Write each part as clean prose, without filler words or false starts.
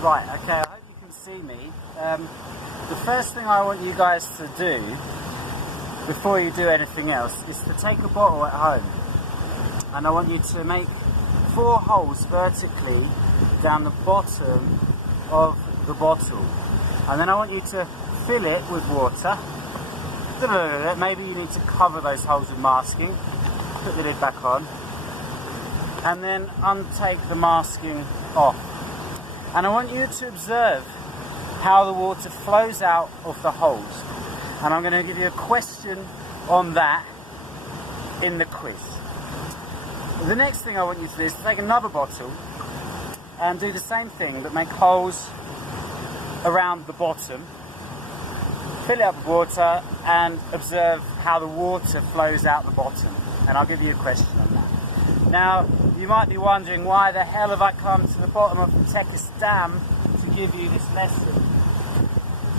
Right, okay, I hope you can see me. The first thing I want you guys to do, before you do anything else, is to take a bottle at home. And I want you to make 4 holes vertically down the bottom of the bottle. And then I want you to fill it with water. Maybe you need to cover those holes with masking. Put the lid back on. And then untake the masking off. And I want you to observe how the water flows out of the holes. And I'm going to give you a question on that in the quiz. The next thing I want you to do is to take another bottle and do the same thing, but make holes around the bottom. Fill it up with water and observe how the water flows out the bottom. And I'll give you a question on that. Now, you might be wondering, why the hell have I come to the bottom of the Tekes Dam to give you this lesson?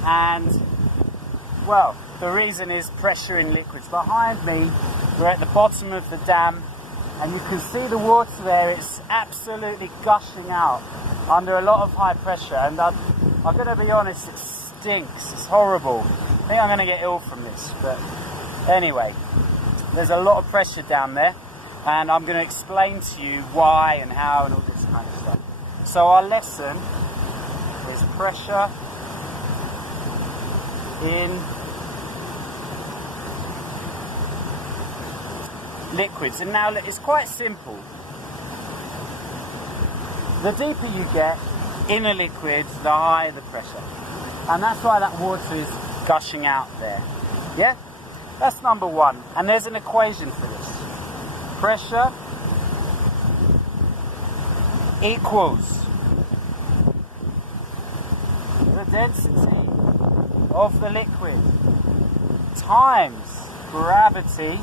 And, well, the reason is pressure in liquids. Behind me, we're at the bottom of the dam, and you can see the water there. It's absolutely gushing out under a lot of high pressure. And I'm going to be honest, it stinks. It's horrible. I think I'm going to get ill from this. But anyway, there's a lot of pressure down there. And I'm going to explain to you why and how and all this kind of stuff. So our lesson is pressure in liquids. And now it's quite simple. The deeper you get in a liquid, the higher the pressure. And that's why that water is gushing out there. Yeah? That's number one. And there's an equation for this. Pressure equals the density of the liquid times gravity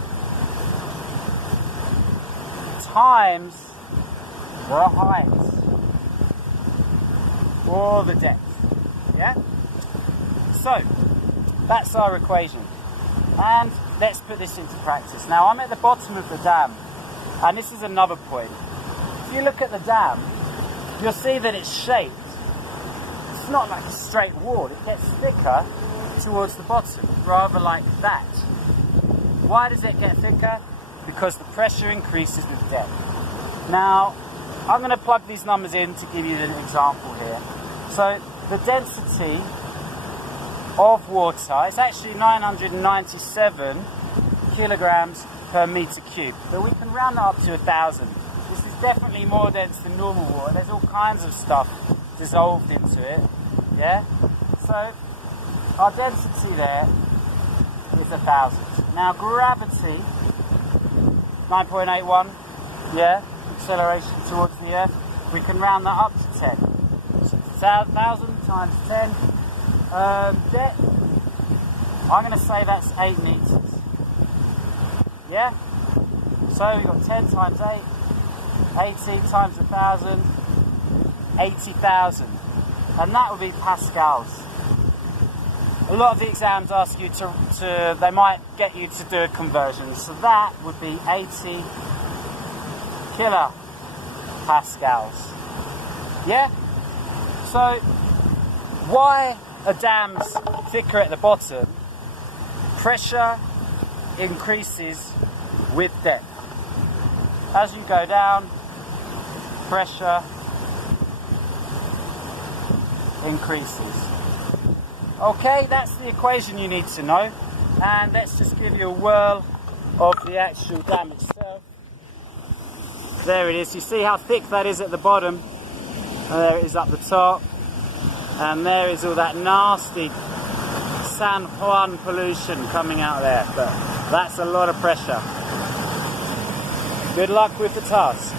times the height or the depth. Yeah? So, that's our equation. And let's put this into practice. Now, I'm at the bottom of the dam. And this is another point. If you look at the dam, you'll see that it's shaped. It's not like a straight wall. It gets thicker towards the bottom, rather like that. Why does it get thicker? Because the pressure increases with depth. Now, I'm going to plug these numbers in to give you an example here. So, the density of water is actually 997 kilograms per meter cube, but we can round that up to 1,000. This is definitely more dense than normal water. There's all kinds of stuff dissolved into it. Yeah? So our density there is 1,000. Now gravity, 9.81, yeah, acceleration towards the earth, we can round that up to 10. So 1,000 times 10. Depth, I'm going to say that's 8 meters. Yeah? So we've got 10 times 8, 80 times 1,000, 80,000. And that would be pascals. A lot of the exams ask you they might get you to do a conversion. So that would be 80 kilopascals. Yeah? So, why are dams thicker at the bottom? Pressure increases with depth. As you go down, pressure increases. Okay, that's the equation you need to know. And let's just give you a whirl of the actual dam itself. There it is. You see how thick that is at the bottom? And there it is up the top. And there is all that nasty San Juan pollution coming out there. But that's a lot of pressure. Good luck with the task.